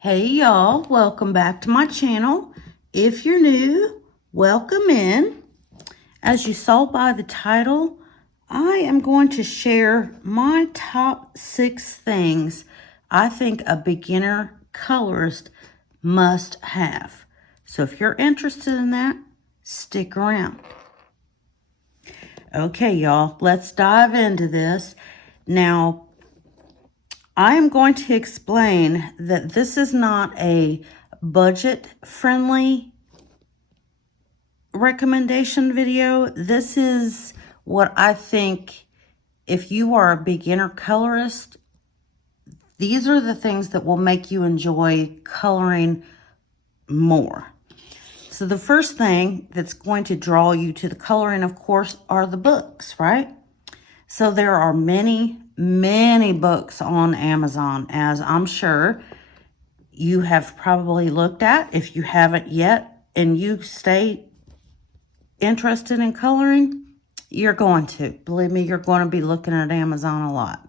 Hey y'all, welcome back to my channel. If you're new, welcome in. As you saw by the title, I am going to share my top 6 things I think a beginner colorist must have. So if you're interested in that, stick around. Okay y'all, let's dive into this. Now, I am going to explain that this is not a budget-friendly recommendation video. This is what I think if you are a beginner colorist, these are the things that will make you enjoy coloring more. So the first thing that's going to draw you to the coloring, of course, are the books, right? So there are many books on Amazon, as I'm sure you have probably looked at. If you haven't yet and you stay interested in coloring, you're going to. Believe me, you're going to be looking at Amazon a lot.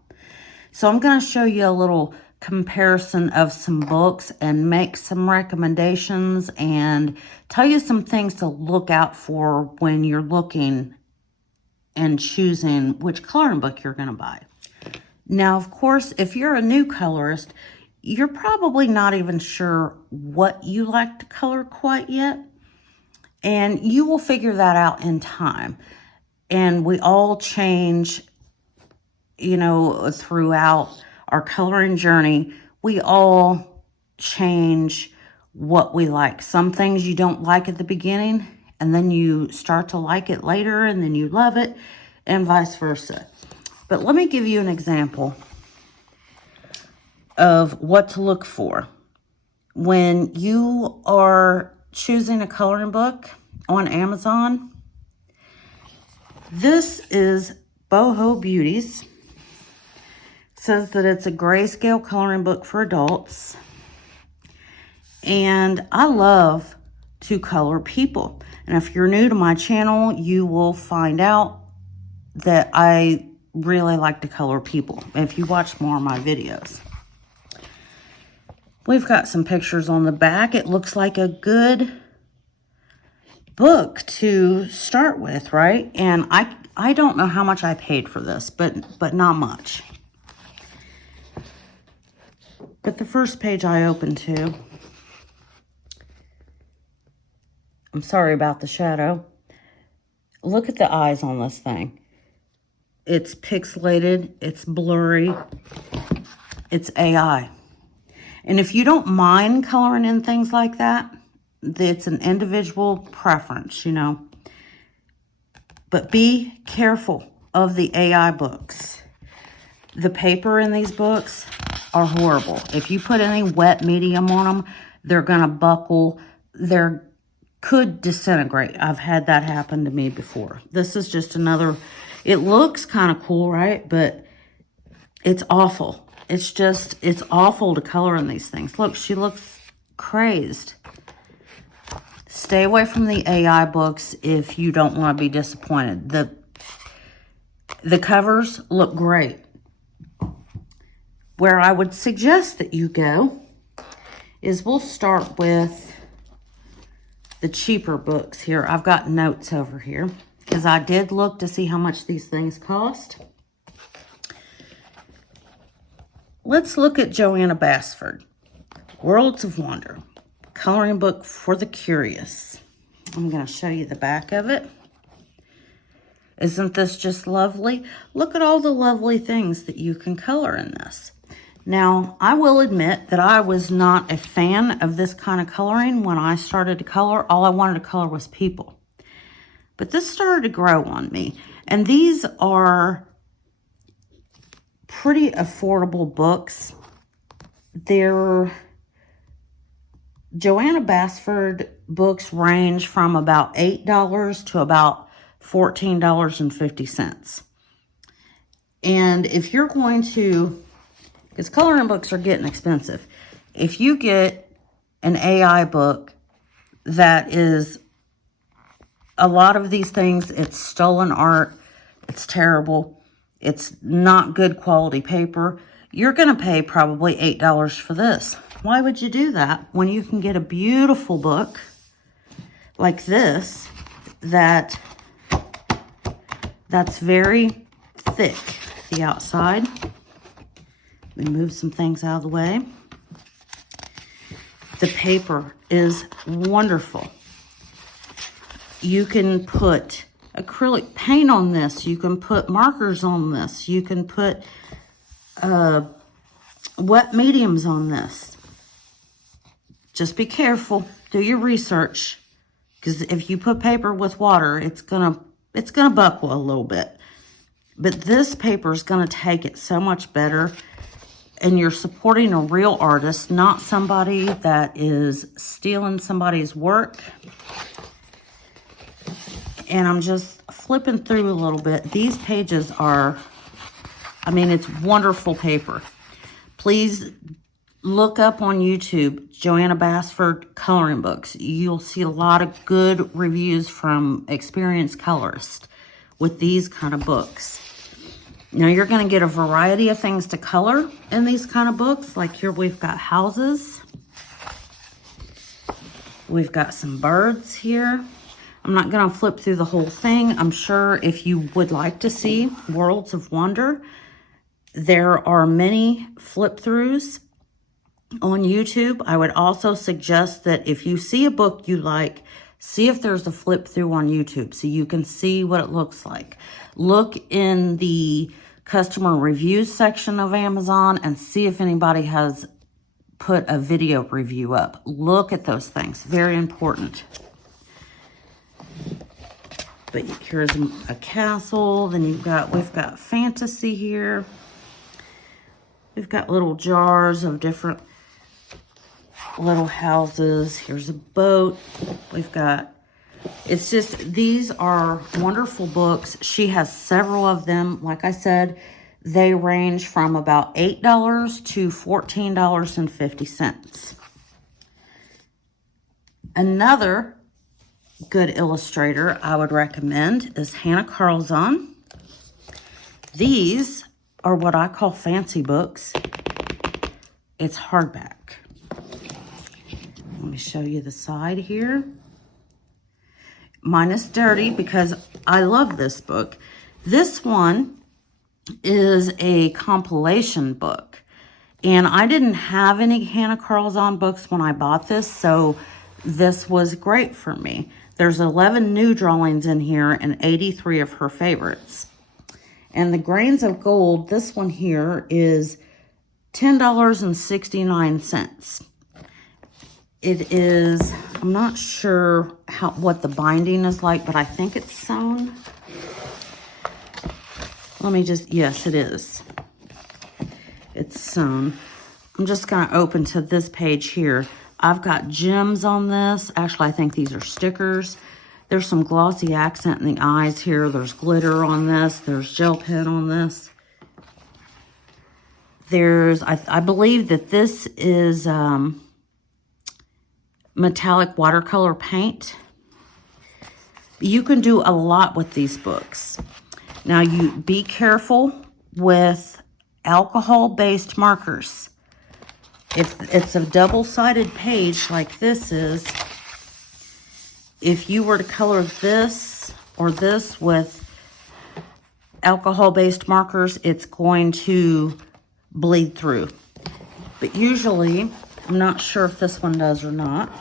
So I'm going to show you a little comparison of some books and make some recommendations and tell you some things to look out for when you're looking and choosing which coloring book you're going to buy. Now, of course, if you're a new colorist, you're probably not even sure what you like to color quite yet. And you will figure that out in time. And we all change, throughout our coloring journey. We all change what we like. Some things you don't like at the beginning, and then you start to like it later, and then you love it, and vice versa. But let me give you an example of what to look for when you are choosing a coloring book on Amazon. This is Boho Beauties. It says that it's a grayscale coloring book for adults. And I love to color people. And if you're new to my channel, you will find out that I really like to color people if you watch more of my videos. We've got some pictures on the back. It looks like a good book to start with, right? And I don't know how much I paid for this, but not much. But the first page I opened to, I'm sorry about the shadow. Look at the eyes on this thing. It's pixelated, it's blurry, it's AI. And if you don't mind coloring in things like that, it's an individual preference, But be careful of the AI books. The paper in these books are horrible. If you put any wet medium on them, they're going to buckle. They could disintegrate. I've had that happen to me before. This is just another, it looks kind of cool, right? But it's awful. It's awful to color in these things. Look, she looks crazed. Stay away from the AI books if you don't want to be disappointed. The covers look great. Where I would suggest that you go is we'll start with the cheaper books here. I've got notes over here because I did look to see how much these things cost. Let's look at Johanna Basford, Worlds of Wonder, coloring book for the curious. I'm going to show you the back of it. Isn't this just lovely? Look at all the lovely things that you can color in this. Now, I will admit that I was not a fan of this kind of coloring when I started to color. All I wanted to color was people. But this started to grow on me. And these are pretty affordable books. They're Johanna Basford books range from about $8 to about $14.50. And if you're going to, because coloring books are getting expensive, if you get an AI book that is, a lot of these things, it's stolen art, it's terrible, it's not good quality paper, you're going to pay probably $8 for this. Why would you do that when you can get a beautiful book like this that's very thick, the outside? Let me move some things out of the way. The paper is wonderful. You can put acrylic paint on this. You can put markers on this. You can put wet mediums on this. Just be careful. Do your research, because if you put paper with water, it's gonna buckle a little bit. But this paper is gonna take it so much better, and you're supporting a real artist, not somebody that is stealing somebody's work. And I'm just flipping through a little bit. These pages are, I mean, it's wonderful paper. Please look up on YouTube, Johanna Basford coloring books. You'll see a lot of good reviews from experienced colorists with these kind of books. Now you're going to get a variety of things to color in these kind of books. Like here we've got houses. We've got some birds here. I'm not going to flip through the whole thing. I'm sure if you would like to see Worlds of Wonder, there are many flip throughs on YouTube. I would also suggest that if you see a book you like, see if there's a flip through on YouTube so you can see what it looks like. Look in the customer reviews section of Amazon and see if anybody has put a video review up. Look at those things. Very important. But here's a castle. Then we've got fantasy here. We've got little jars of different little houses. Here's a boat. We've got, it's just, these are wonderful books. She has several of them. Like I said, they range from about $8 to $14.50. Another good illustrator I would recommend is Hanna Karlzon. These are what I call fancy books. It's hardback. Let me show you the side here. Mine is dirty because I love this book. This one is a compilation book. And I didn't have any Hanna Karlzon books when I bought this, so this was great for me. There's 11 new drawings in here and 83 of her favorites. And the Grains of Gold, this one here is $10.69. It is, I'm not sure what the binding is like, but I think it's sewn. Let me just, yes, it is. It's sewn. I'm just going to open to this page here. I've got gems on this. Actually, I think these are stickers. There's some glossy accent in the eyes here. There's glitter on this. There's gel pen on this. There's, I believe that this is metallic watercolor paint. You can do a lot with these books. Now, you be careful with alcohol-based markers. If it's a double-sided page like this is, if you were to color this or this with alcohol-based markers, it's going to bleed through. But usually, I'm not sure if this one does or not.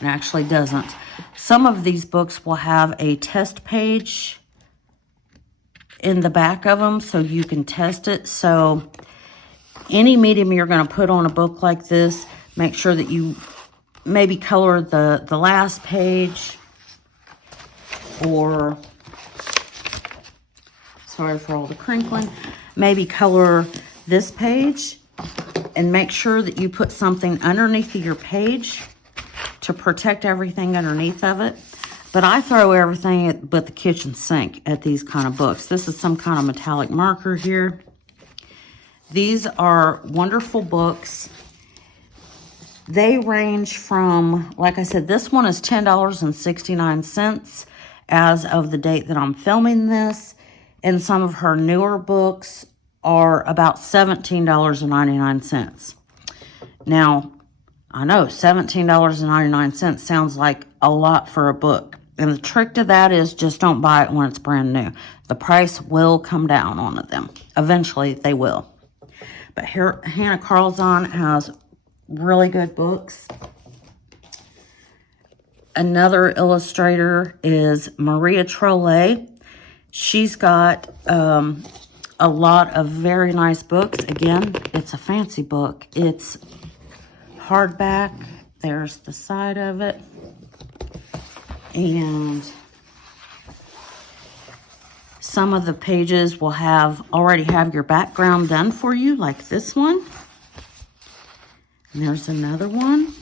It actually doesn't. Some of these books will have a test page in the back of them so you can test it. So any medium you're going to put on a book like this, make sure that you maybe color the last page, or, sorry for all the crinkling, maybe color this page, and make sure that you put something underneath of your page to protect everything underneath of it. But I throw everything but the kitchen sink at these kind of books. This is some kind of metallic marker here. These are wonderful books. They range from, like I said, this one is $10.69 as of the date that I'm filming this. And some of her newer books are about $17.99. Now, I know $17.99 sounds like a lot for a book. And the trick to that is just don't buy it when it's brand new. The price will come down on them. Eventually, they will. But here, Hanna Karlzon has really good books. Another illustrator is Maria Trolle. She's got a lot of very nice books. Again, it's a fancy book. It's hardback. There's the side of it. And some of the pages will already have your background done for you, like this one. And there's another one.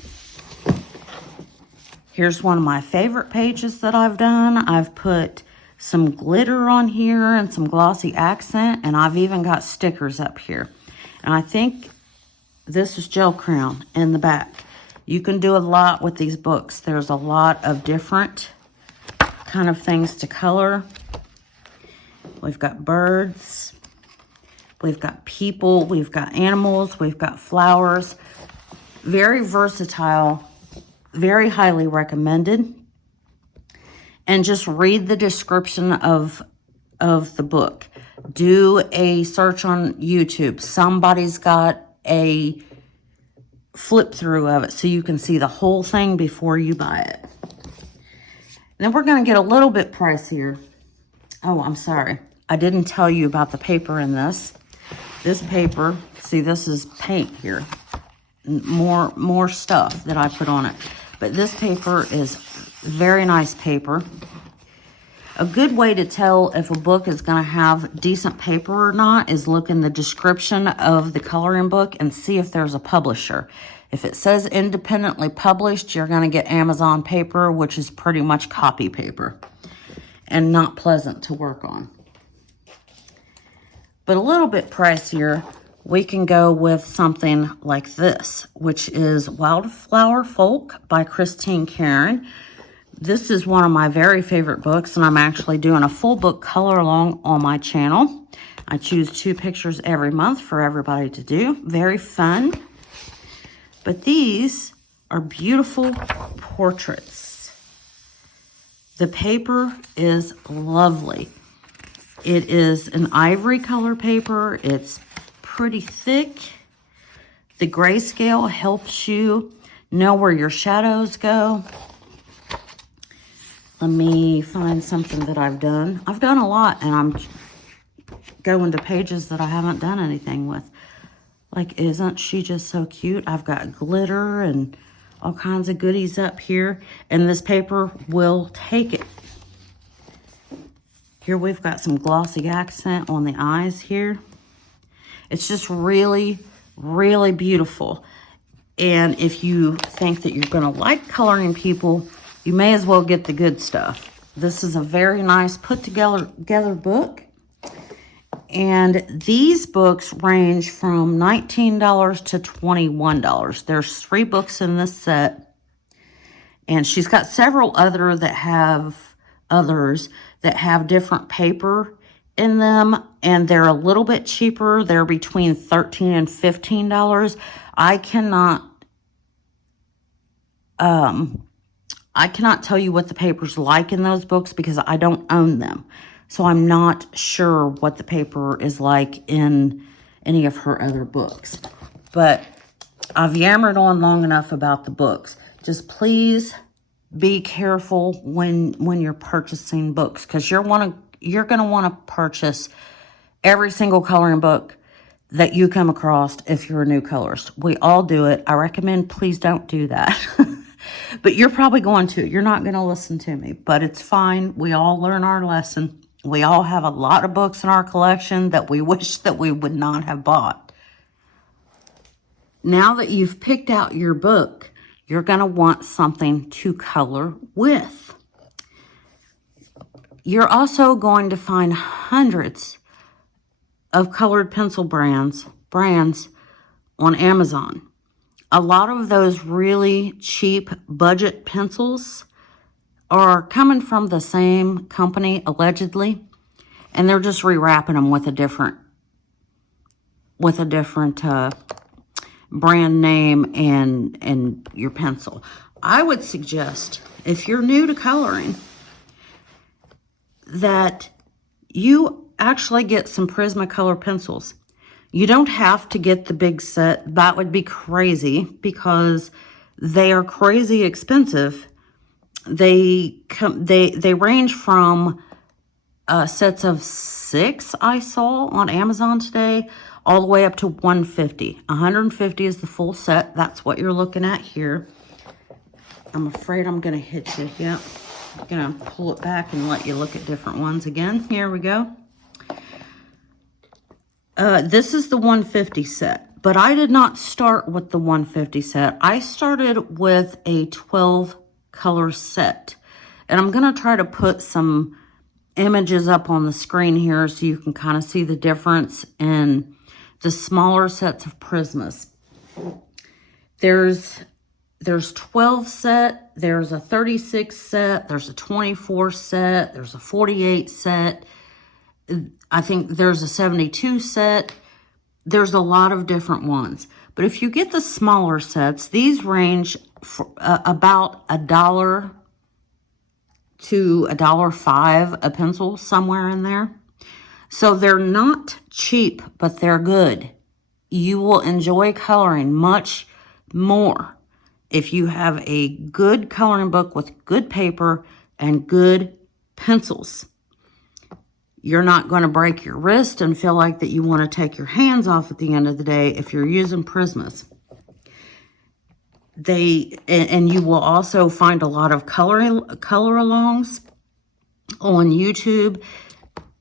Here's one of my favorite pages that I've done. I've put some glitter on here and some glossy accent, and I've even got stickers up here. And I think this is gel crayon in the back. You can do a lot with these books. There's a lot of different kind of things to color. We've got birds, we've got people, we've got animals, we've got flowers. Very versatile, very highly recommended. And just read the description of the book. Do a search on YouTube. Somebody's got a flip through of it so you can see the whole thing before you buy it. Then we're going to get a little bit pricier. Oh, I'm sorry. I didn't tell you about the paper in this. This paper, see, this is paint here. More stuff that I put on it. But this paper is very nice paper. A good way to tell if a book is going to have decent paper or not is look in the description of the coloring book and see if there's a publisher. If it says independently published, you're going to get Amazon paper, which is pretty much copy paper and not pleasant to work on. But a little bit pricier, we can go with something like this, which is Wildflower Folk by Christine Karron. This is one of my very favorite books, and I'm actually doing a full book color along on my channel. I choose 2 pictures every month for everybody to do. Very fun. But these are beautiful portraits. The paper is lovely. It is an ivory color paper. It's pretty thick. The grayscale helps you know where your shadows go. Let me find something that I've done. I've done a lot, and I'm going to pages that I haven't done anything with. Like, isn't she just so cute? I've got glitter and all kinds of goodies up here, and this paper will take it. Here we've got some glossy accent on the eyes here. It's just really, really beautiful. And if you think that you're going to like coloring people, you may as well get the good stuff. This is a very nice put together book. And these books range from $19 to $21. There's 3 books in this set. And she's got several others that have different paper in them. And they're a little bit cheaper. They're between $13 and $15. I cannot tell you what the paper's like in those books because I don't own them. So I'm not sure what the paper is like in any of her other books. But I've yammered on long enough about the books. Just please be careful when you're purchasing books, because you're going to want to purchase every single coloring book that you come across if you're a new colorist. We all do it. I recommend please don't do that. But you're probably going to. You're not going to listen to me, but it's fine. We all learn our lesson. We all have a lot of books in our collection that we wish that we would not have bought. Now that you've picked out your book, you're going to want something to color with. You're also going to find hundreds of colored pencil brands on Amazon. A lot of those really cheap budget pencils are coming from the same company, allegedly, and they're just rewrapping them with a different with a different brand name and your pencil. I would suggest, if you're new to coloring, that you actually get some Prismacolor pencils. You don't have to get the big set. That would be crazy because they are crazy expensive. They range from sets of 6 I saw on Amazon today, all the way up to $150. $150 is the full set. That's what you're looking at here. I'm afraid I'm going to hit you. Yep. I'm going to pull it back and let you look at different ones again. Here we go. This is the 150 set, but I did not start with the 150 set. I started with a 12 color set, and I'm going to try to put some images up on the screen here so you can kind of see the difference in the smaller sets of Prismas. There's 12 set, there's a 36 set, there's a 24 set, there's a 48 set. I think there's a 72 set. There's a lot of different ones. But if you get the smaller sets, these range for, about $1 to $1.05 a pencil, somewhere in there. So they're not cheap, but they're good. You will enjoy coloring much more if you have a good coloring book with good paper and good pencils. You're not going to break your wrist and feel like that you want to take your hands off at the end of the day if you're using Prismas. And you will also find a lot of color alongs on YouTube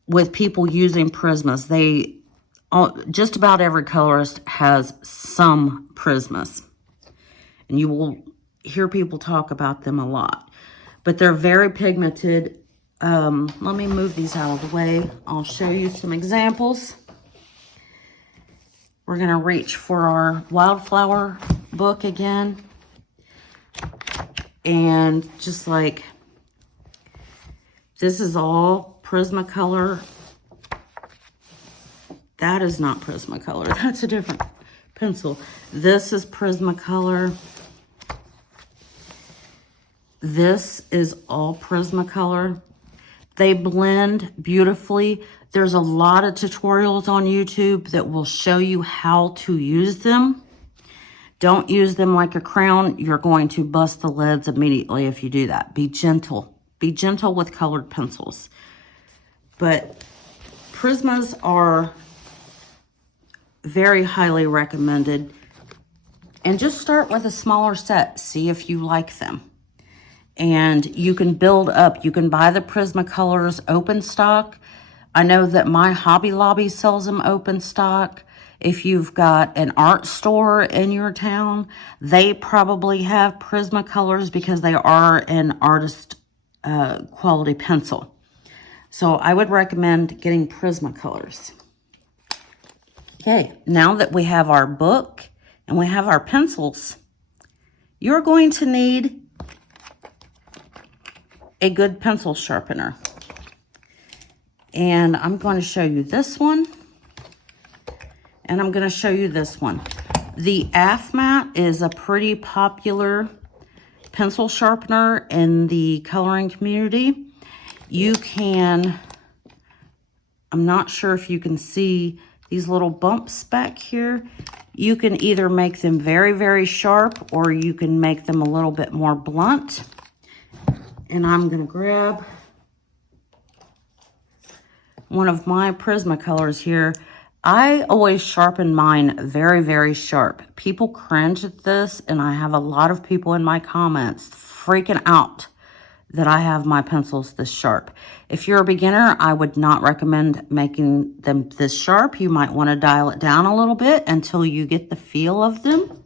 with people using Prismas. Just about every colorist has some Prismas, and you will hear people talk about them a lot. But they're very pigmented. Let me move these out of the way. I'll show you some examples. We're going to reach for our Wildflower book again. And just like, this is all Prismacolor. That is not Prismacolor. That's a different pencil. This is Prismacolor. This is all Prismacolor. They blend beautifully. There's a lot of tutorials on YouTube that will show you how to use them. Don't use them like a crayon. You're going to bust the lids immediately if you do that. Be gentle. Be gentle with colored pencils. But Prismas are very highly recommended. And just start with a smaller set. See if you like them. And you can build up. You can buy the Prismacolors open stock. I know that my Hobby Lobby sells them open stock. If you've got an art store in your town, they probably have Prismacolors because they are an artist quality pencil. So I would recommend getting Prismacolors. Okay, now that we have our book and we have our pencils, you're going to need a good pencil sharpener. And I'm going to show you this one. And I'm going to show you this one. The Afmat is a pretty popular pencil sharpener in the coloring community. You can, I'm not sure if you can see these little bumps back here. You can either make them very, very sharp, or you can make them a little bit more blunt. And I'm going to grab one of my Prismacolors here. I always sharpen mine very, very sharp. People cringe at this, and I have a lot of people in my comments freaking out that I have my pencils this sharp. If you're a beginner, I would not recommend making them this sharp. You might want to dial it down a little bit until you get the feel of them.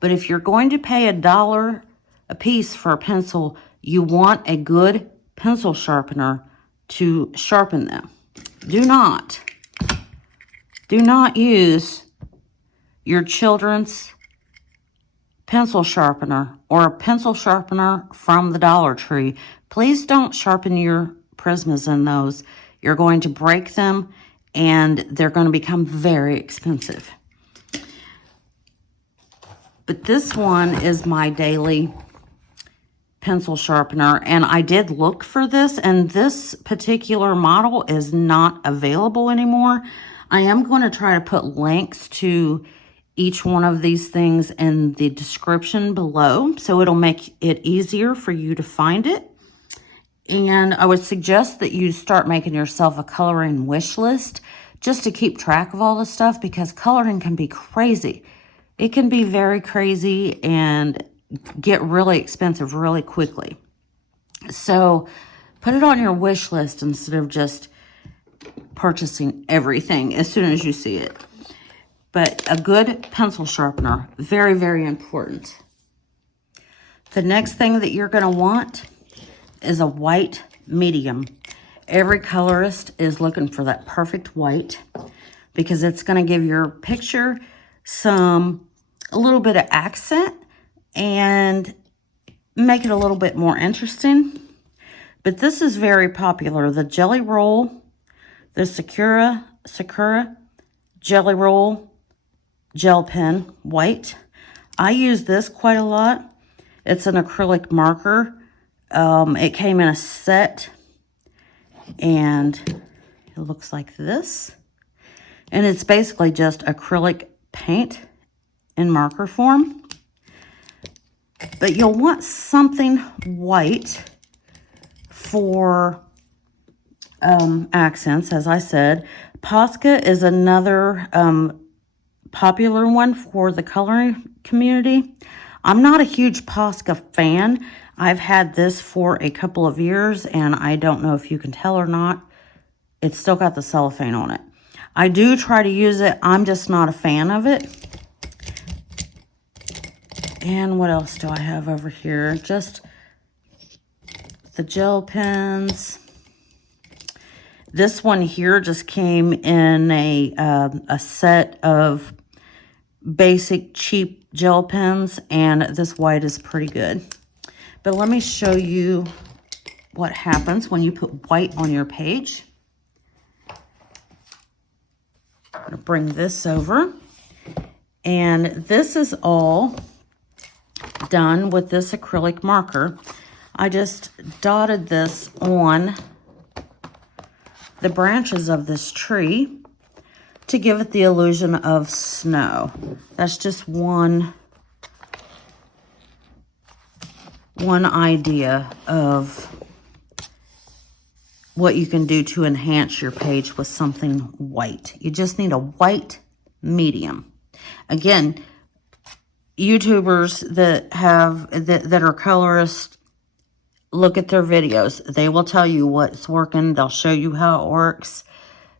But if you're going to pay $1 a piece for a pencil, you want a good pencil sharpener to sharpen them. Do not use your children's pencil sharpener or a pencil sharpener from the Dollar Tree. Please don't sharpen your Prismas in those. You're going to break them, and they're going to become very expensive. But this one is my daily pencil sharpener, and I did look for this, and this particular model is not available anymore. I am going to try to put links to each one of these things in the description below, so it'll make it easier for you to find it. And I would suggest that you start making yourself a coloring wish list just to keep track of all this stuff, because coloring can be crazy. It can be very crazy and get really expensive really quickly. So put it on your wish list instead of just purchasing everything as soon as you see it. But a good pencil sharpener, very, very important. The next thing that you're going to want is a white medium. Every colorist is looking for that perfect white because it's going to give your picture a little bit of accent and make it a little bit more interesting. But this is very popular. The Gellyroll, the Sakura Gellyroll gel pen white. I use this quite a lot. It's an acrylic marker. It came in a set, and it looks like this. And it's basically just acrylic paint in marker form. But you'll want something white for accents, as I said. Posca is another popular one for the coloring community. I'm not a huge Posca fan. I've had this for a couple of years, and I don't know if you can tell or not. It's still got the cellophane on it. I do try to use it. I'm just not a fan of it. And what else do I have over here? Just the gel pens. This one here just came in a set of basic cheap gel pens, and this white is pretty good. But let me show you what happens when you put white on your page. I'm going to bring this over, and this is all done with this acrylic marker. I just dotted this on the branches of this tree to give it the illusion of snow. That's just one idea of what you can do to enhance your page with something white. You just need a white medium. Again, YouTubers that are colorists, look at their videos. They will tell you what's working. They'll show you how it works.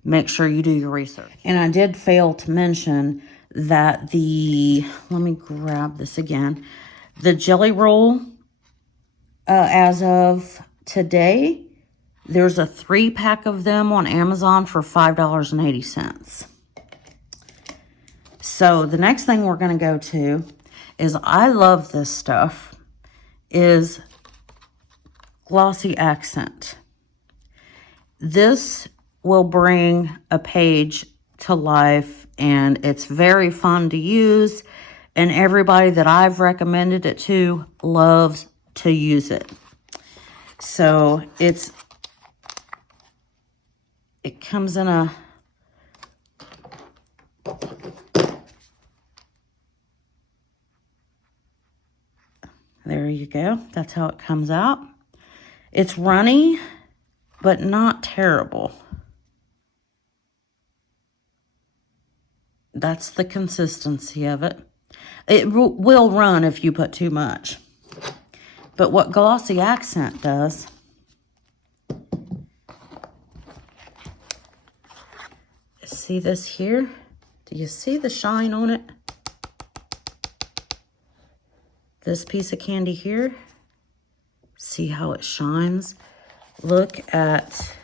Make sure you do your research. And I did fail to mention that let me grab this again. The Gellyroll, as of today, there's a 3-pack of them on Amazon for $5.80. So the next thing we're going to go to is, I love this stuff, is Glossy Accent. This will bring a page to life, and it's very fun to use, and everybody that I've recommended it to loves to use it. So it comes in a there you go. That's how it comes out. It's runny, but not terrible. That's the consistency of it. It will run if you put too much. But what Glossy Accent does, see this here? Do you see the shine on it? This piece of candy here, see how it shines? Look at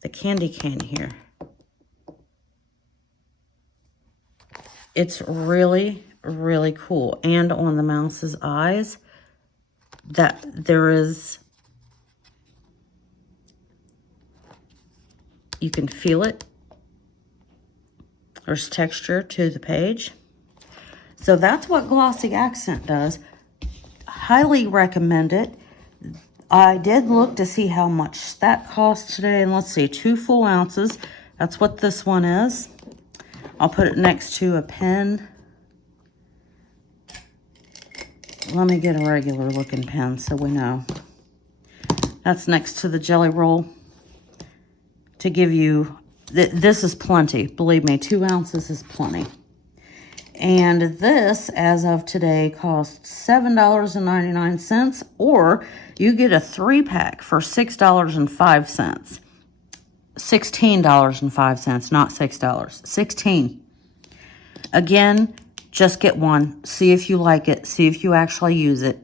the candy cane here. It's really, really cool. And on the mouse's eyes, that there is, you can feel it There's texture to the page. So that's what Glossy Accent does. Highly recommend it. I did look to see how much that cost today, and let's see, 2 full ounces. That's what this one is. I'll put it next to a pen. Let me get a regular looking pen so we know. That's next to the Gellyroll. To give you, this is plenty. Believe me, 2 ounces is plenty. And this, as of today, costs $7.99, or you get a 3-pack for $6.05. $16.05, not $6. 16. Again, just get one. See if you like it. See if you actually use it.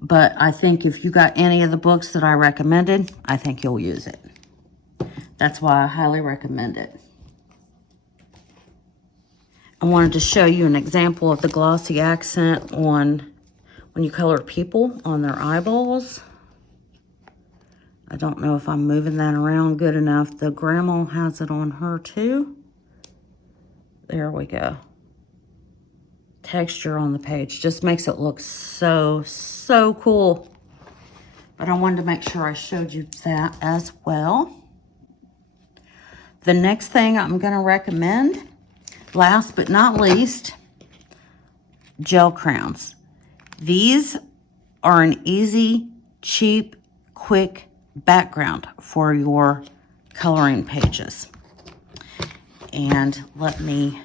But I think if you got any of the books that I recommended, I think you'll use it. That's why I highly recommend it. I wanted to show you an example of the Glossy Accent on when you color people on their eyeballs. I don't know if I'm moving that around good enough. The grandma has it on her too. There we go. Texture on the page just makes it look so cool. But I wanted to make sure I showed you that as well. The next thing I'm going to recommend, last but not least, gel crayons. These are an easy, cheap, quick background for your coloring pages. And let me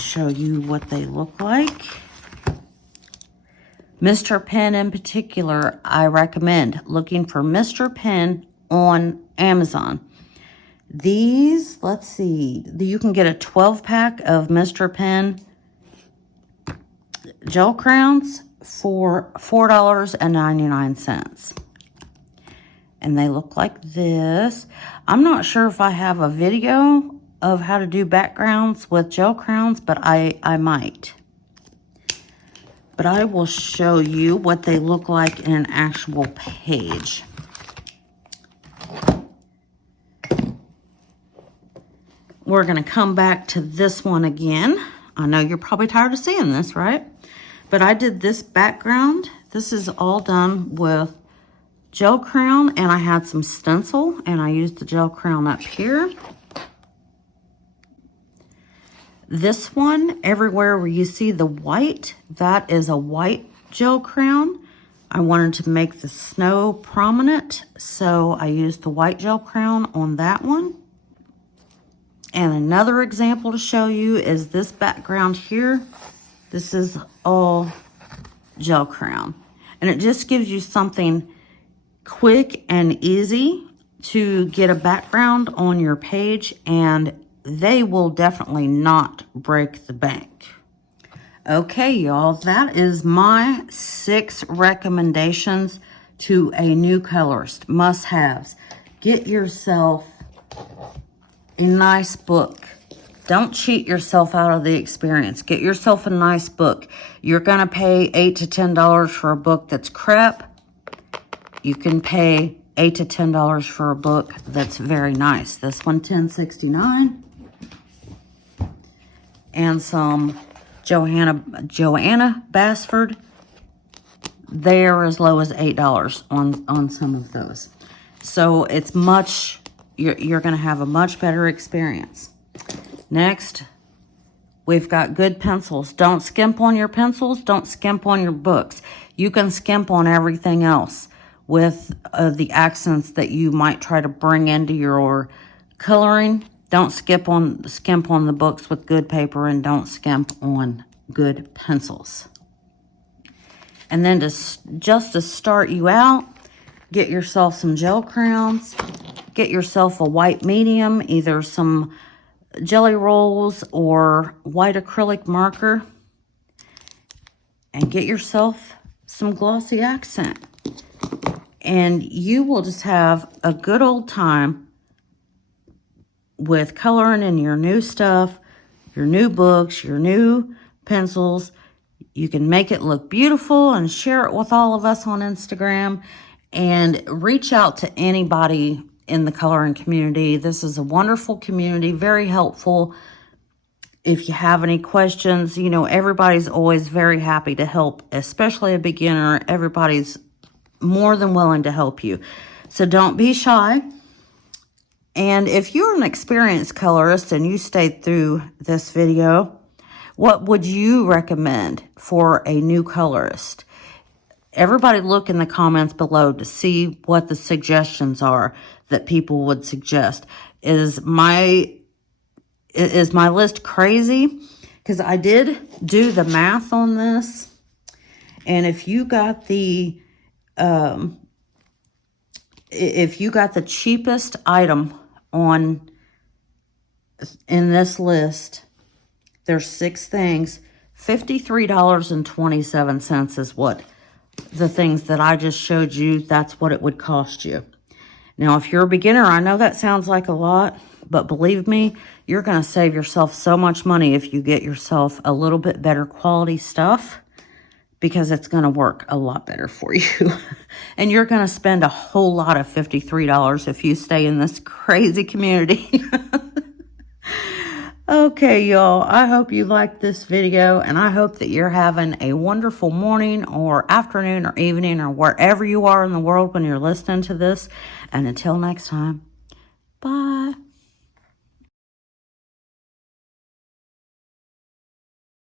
show you what they look like. Mr. Pen in particular, I recommend looking for Mr. Pen on Amazon. These, let's see, you can get a 12-pack of Mr. Pen gel crayons for $4.99. And they look like this. I'm not sure if I have a video of how to do backgrounds with gel crayons, but I might. But I will show you what they look like in an actual page. We're going to come back to this one again. I know you're probably tired of seeing this, right? But I did this background. This is all done with gel crayon, and I had some stencil, and I used the gel crayon up here. This one, everywhere where you see the white, that is a white gel crayon. I wanted to make the snow prominent, so I used the white gel crayon on that one. And another example to show you is this background here. This is all gel crayon. And it just gives you something quick and easy to get a background on your page, and they will definitely not break the bank. Okay, y'all, that is my 6 recommendations to a new colorist. Must-haves. Get yourself a nice book. Don't cheat yourself out of the experience. Get yourself a nice book. You're going to pay $8 to $10 for a book that's crap. You can pay $8 to $10 for a book that's very nice. This one, $10.69. And some Johanna Basford. They're as low as $8 on some of those. So it's much, you're going to have a much better experience. Next, we've got good pencils. Don't skimp on your pencils. Don't skimp on your books. You can skimp on everything else with the accents that you might try to bring into your coloring. Don't skimp on the books with good paper, and don't skimp on good pencils. And then just to start you out, get yourself some gel crayons. Get yourself a white medium, either some Gelly-Rolls or white acrylic marker. And get yourself some Glossy Accent. And you will just have a good old time with coloring in your new stuff, your new books, your new pencils. You can make it look beautiful and share it with all of us on Instagram, and reach out to anybody in the coloring community. This is a wonderful community, very helpful, If you have any questions, you know, everybody's always very happy to help, especially a beginner. Everybody's more than willing to help you. So don't be shy. And if you're an experienced colorist and you stayed through this video, what would you recommend for a new colorist? Everybody look in the comments below to see what the suggestions are that people would suggest. Is my list crazy? Because I did do the math on this. And if you got the cheapest item in this list, there's 6 things. $53.27 is what the things that I just showed you, that's what it would cost you. Now, if you're a beginner, I know that sounds like a lot, but believe me, you're going to save yourself so much money if you get yourself a little bit better quality stuff, because it's going to work a lot better for you. And you're going to spend a whole lot of $53 if you stay in this crazy community. Okay, y'all, I hope you liked this video, and I hope that you're having a wonderful morning or afternoon or evening or wherever you are in the world when you're listening to this. And until next time, bye.